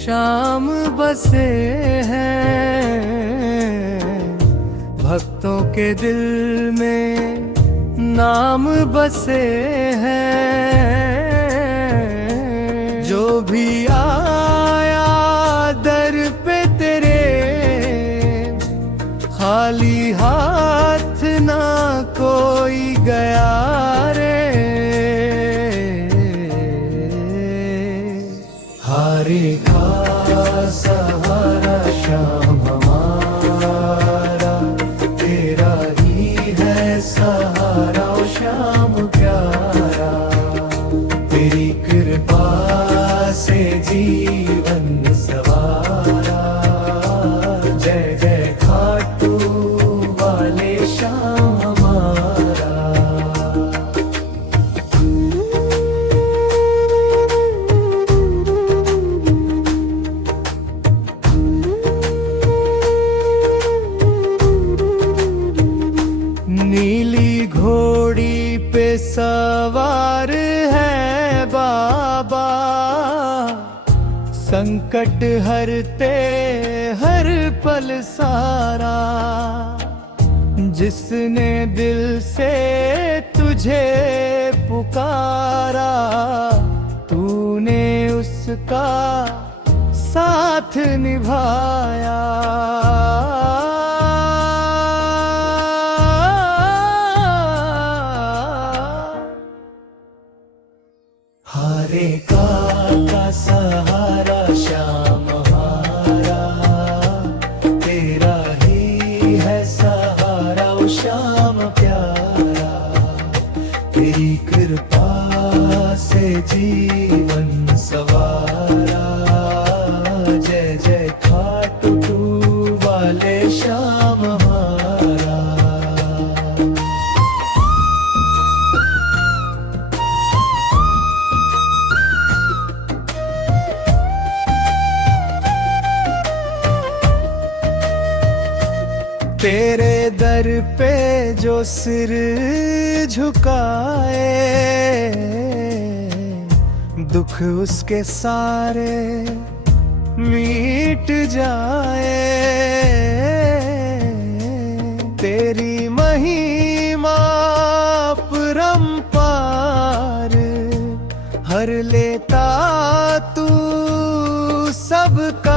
श्याम बसे हैं भक्तों के दिल में, नाम बसे हैं। जो भी आया दर पे तेरे, खाली हाथ ना कोई गया रे। हारे का सहारा श्याम हमारा, तेरा ही है सहारा ओ श्याम प्यारा। तेरी कृपा से जीवन सवारा, जय जय खाटू वाले श्याम हमारा। नीली घोड़ी पे सवार है बाबा, संकट हरते हर पल सारा। जिसने दिल से तुझे पुकारा, तूने उसका साथ निभाया। हारे का सहारा श्याम हमारा, तेरा ही है सहारा ओ श्याम प्यारा। तेरी कृपा से जीवन सवारा, जय जय खाटू वाले श्याम हमारा। तेरे दर पे जो सिर झुकाए, दुख उसके सारे मिट जाए। तेरी महिमा परंपार, हर लेता तू सबका